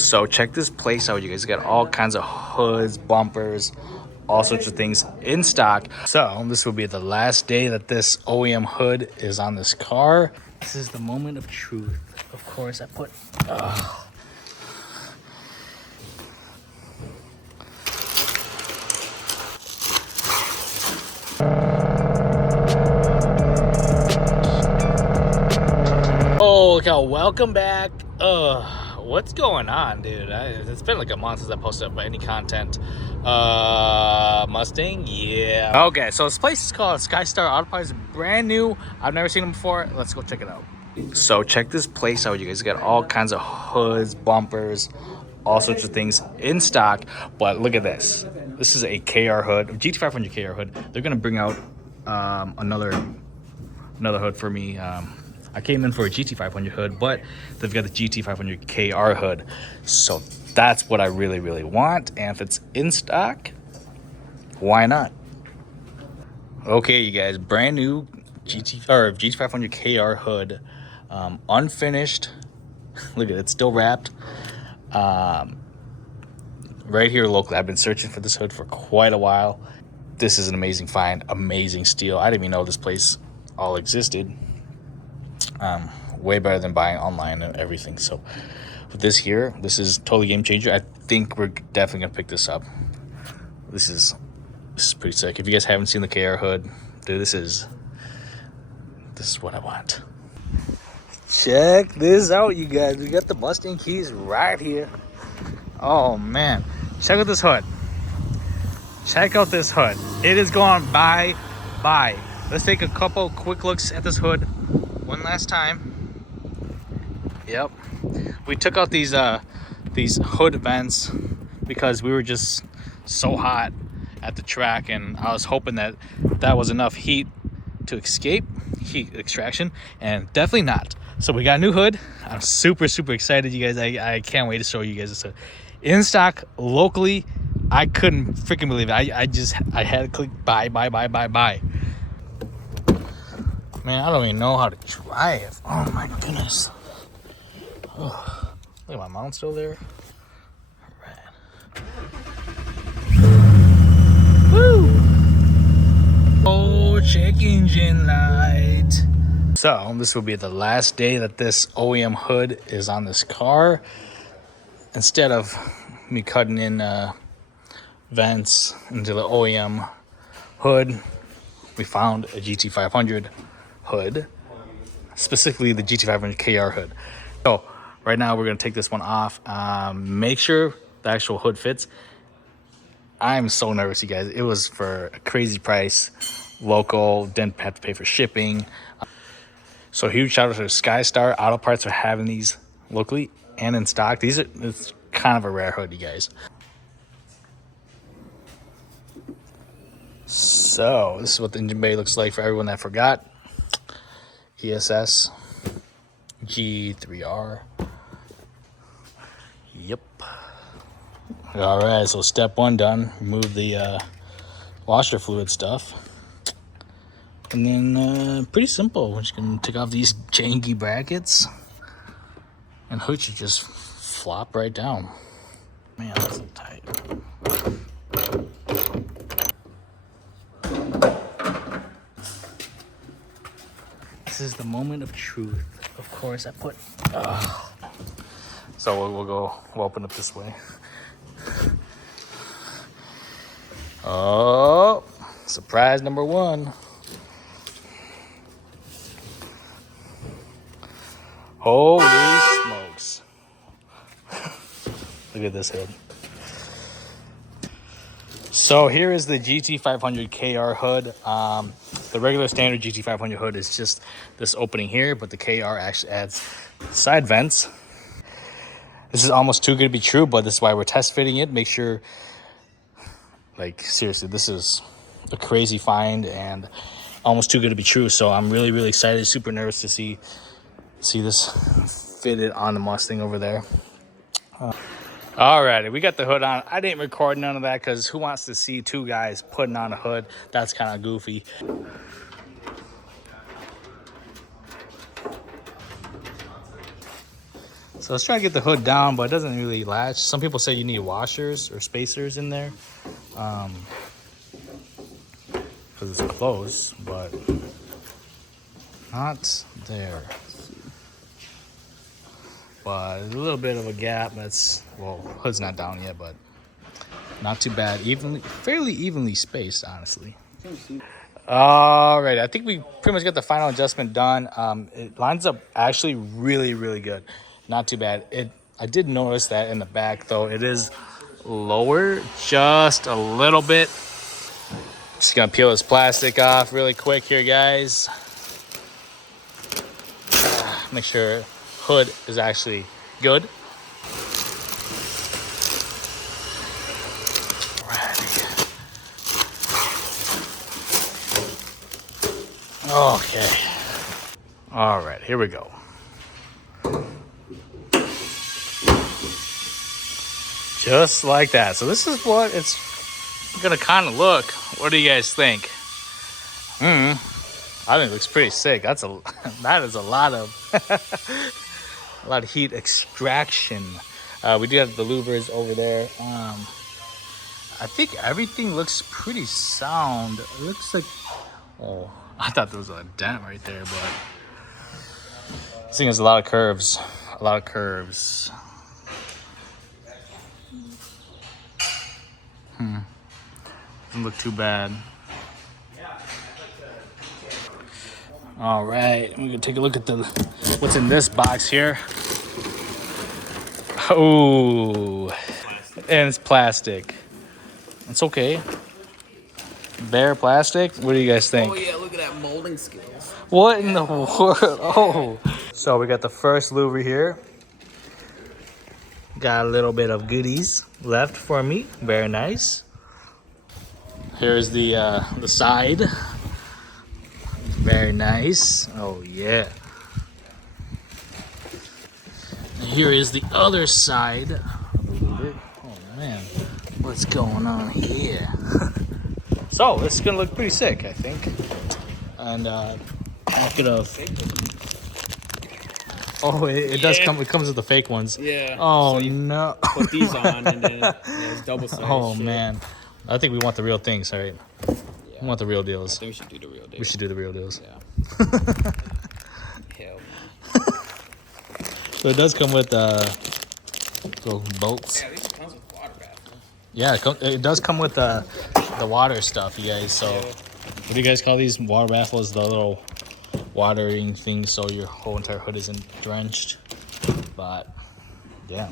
So check this place out, you guys. Got all kinds of hoods, bumpers, all sorts of things in stock. So this will be the last day that this OEM hood is on this car. This is the moment of truth. Of course, I put Oh, okay, welcome back. What's going on, dude? It's been like a month since I posted up any content. Mustang, yeah. Okay, so this place is called Skystar Auto Parts. Brand new. I've never seen them before. Let's go check it out. So check this place out, you guys. Got all kinds of hoods, bumpers, all sorts of things in stock. But look at this. This is a KR hood, GT500 KR hood. They're gonna bring out another hood for me. I came in for a GT500 hood, but they've got the GT500 KR hood. So that's what I really, really want. And if it's in stock, why not? Okay, you guys, brand new GT500 KR hood, unfinished. Look at it, it's still wrapped. Right here locally. I've been searching for this hood for quite a while. This is an amazing find, amazing steal. I didn't even know this place all existed. Way better than buying online and everything. So with this here, this is totally game changer. I think we're definitely gonna pick this up. This is pretty sick. If you guys haven't seen the KR hood, dude, this is what I want. Check this out, you guys. We got the Mustang keys right here. Oh man, check out this hood. Check out this hood. It is going bye. Let's take a couple quick looks at this hood one last time. Yep, we took out these hood vents because we were just so hot at the track, and I was hoping that was enough heat to escape heat extraction, and definitely not. So we got a new hood. I'm super excited, you guys. I can't wait to show you guys this hood in stock locally. I couldn't freaking believe it. I had to click buy. Man, I don't even know how to drive. Oh my goodness. Oh, look at my mount still there. All right. Woo! Oh, check engine light. So this will be the last day that this OEM hood is on this car. Instead of me cutting in vents into the OEM hood, we found a GT500 hood, specifically the GT500 KR hood. So right now we're going to take this one off, make sure the actual hood fits. I'm so nervous, you guys. It was for a crazy price, local, didn't have to pay for shipping. So huge shout out to Skystar Auto Parts for having these locally and in stock. It's kind of a rare hood, you guys. So this is what the engine bay looks like for everyone that forgot. ESS G3R. Yep. All right, so step one done. Remove the washer fluid stuff, and then pretty simple. We're just gonna take off these janky brackets, and hood should just flop right down. Man, that's so tight. This is the moment of truth. Of course, I put. So we'll open up this way. Oh, surprise number one. Holy smokes. Look at this head. So here is the GT500 KR hood. The regular standard GT500 hood is just this opening here, but the KR actually adds side vents. This is almost too good to be true, but this is why we're test fitting it. Make sure, like seriously, this is a crazy find and almost too good to be true. So I'm really excited, super nervous to see this fitted on the Mustang over there. Alrighty, we got the hood on. I didn't record none of that because who wants to see two guys putting on a hood? That's kind of goofy. So So let's try to get the hood down, but it doesn't really latch. Some people say you need washers or spacers in there because it's closed, but not there. But a little bit of a gap. That's, well, hood's not down yet, but not too bad. Fairly evenly spaced, honestly. All right, I think we pretty much got the final adjustment done. It lines up actually really, really good. Not too bad. I did notice that in the back, though, it is lower just a little bit. Just gonna peel this plastic off really quick here, guys. Make sure hood is actually good. Okay. All right, here we go. Just like that. So this is what it's gonna kind of look. What do you guys think? I think it looks pretty sick. That is a lot of a lot of heat extraction. We do have the louvers over there. I think everything looks pretty sound. It looks like, oh, I thought there was a dent right there, but this thing has a lot of curves. A lot of curves. Doesn't look too bad. All right, we're gonna take a look at what's in this box here. Oh, and it's plastic. It's okay. Bare plastic. What do you guys think? Oh yeah, look at that molding skills. What in the world? Oh, so we got the first louver here. Got a little bit of goodies left for me. Very nice. Here's the side. Very nice. Oh yeah. And here is the other side of the louver. Oh man, what's going on here? So this is gonna look pretty sick, I think. And back it up. Oh, it does come. It comes with the fake ones. Yeah. Oh so no. Put these on, and then it's double sided. Oh shit. man, I think we want the real things, right? Yeah. We want the real deals. I think we should do the real deal. We should do the real deals. Yeah. Hell. So it does come with little bolts. Yeah, these comes with water bath. Yeah, it does come with the water stuff, you guys. So, what do you guys call these? Water baffles, the little watering things, so your whole entire hood isn't drenched. But yeah.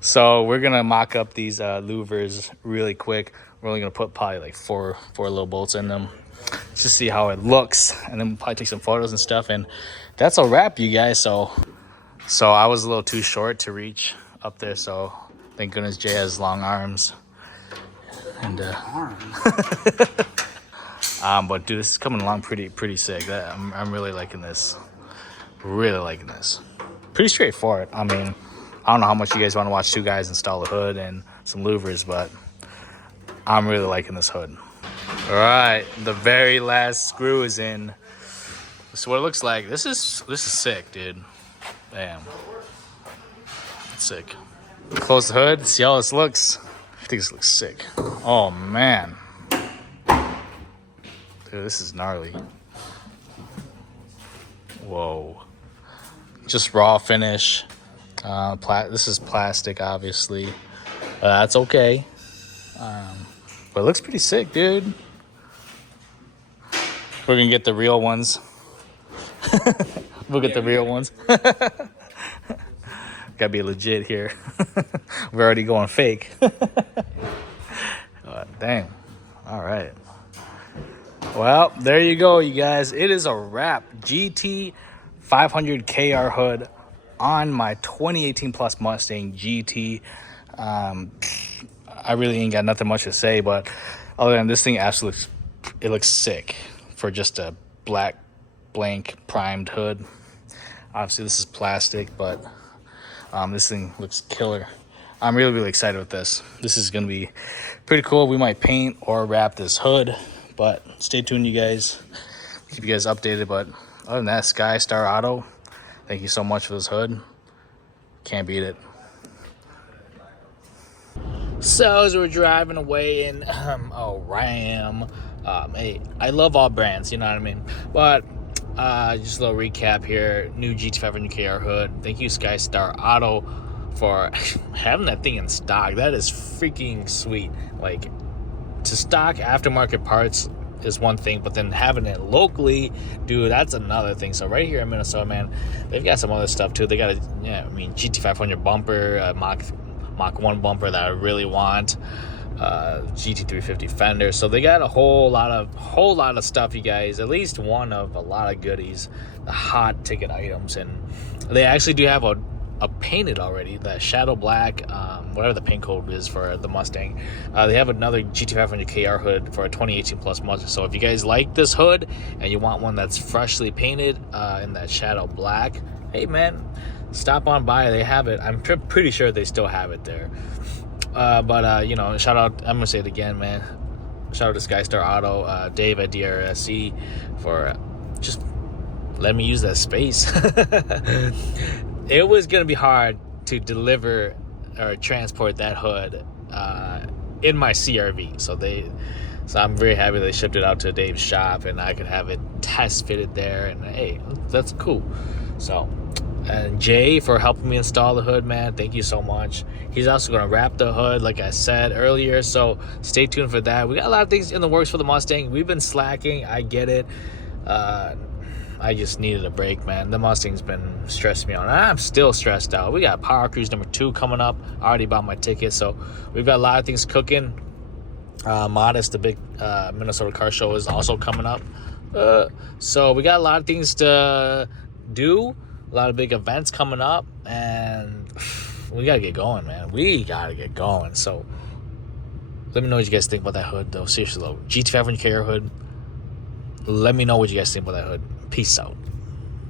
So we're gonna mock up these louvers really quick. We're only gonna put probably like four little bolts in them, just to see how it looks, and then we'll probably take some photos and stuff. And that's a wrap, you guys. So I was a little too short to reach up there. So thank goodness Jay has long arms. And but dude, this is coming along pretty sick. I'm really liking this. Really liking this. Pretty straightforward. I mean, I don't know how much you guys want to watch two guys install a hood and some louvers, but I'm really liking this hood. All right, the very last screw is in. This is what it looks like. This is sick, dude. Damn, it's sick. Close the hood. See how this looks. I think this looks sick. Oh man, dude, this is gnarly. Whoa. Just raw finish. This is plastic, obviously. That's okay. But it looks pretty sick, dude. We're gonna get the real ones. We'll get the real ones. Gotta be legit here. We're already going fake. Dang. All right. Well, there you go, you guys. It is a wrap. GT500 KR Hood on my 2018 Plus Mustang GT. I really ain't got nothing much to say, but other than this thing absolutely, it looks sick for just a black blank primed hood. Obviously this is plastic, but this thing looks killer. I'm really excited with this. This is gonna be pretty cool. We might paint or wrap this hood, but stay tuned, you guys. Keep you guys updated. But other than that, Sky Star Auto, thank you so much for this hood. Can't beat it. So as we're driving away in Ram, hey, I love all brands, you know what I mean? But just a little recap here. New GT500 KR Hood. Thank you SkyStar Auto for having that thing in stock. That is freaking sweet. Like, to stock aftermarket parts is one thing, but then having it locally, dude, that's another thing. So right here in Minnesota, man, they've got some other stuff too. They got a GT500 bumper, Mach 1 bumper that I really want, GT350 fender. So they got a whole lot of stuff, you guys. At least one of a lot of goodies, the hot ticket items. And they actually do have a painted already, the shadow black, whatever the paint code is for the Mustang. They have another GT500 KR hood for a 2018 plus Mustang. So if you guys like this hood and you want one that's freshly painted in that shadow black, hey man, stop on by. They have it. I'm pretty sure they still have it there. But you know, shout out, I'm gonna say it again, man, shout out to SkyStar Auto, Dave at DRSC for just letting me use that space. It was gonna be hard to deliver or transport that hood in my CRV, so I'm very happy they shipped it out to Dave's shop and I could have it test fitted there. And hey, that's cool. So, and Jay for helping me install the hood, man, thank you so much. He's also going to wrap the hood like I said earlier, so stay tuned for that. We got a lot of things in the works for the Mustang. We've been slacking, I get it. I just needed a break, man. The Mustang's been stressing me out. I'm still stressed out. We got Power Cruise #2 coming up. I already bought my ticket, so we've got a lot of things cooking. Modest, the big Minnesota car show, is also coming up. So we got a lot of things to do, a lot of big events coming up, and we gotta get going, man. We gotta get going. So let me know what you guys think about that hood, though. Seriously, though, GT500 KR hood. Let me know what you guys think about that hood. Peace out.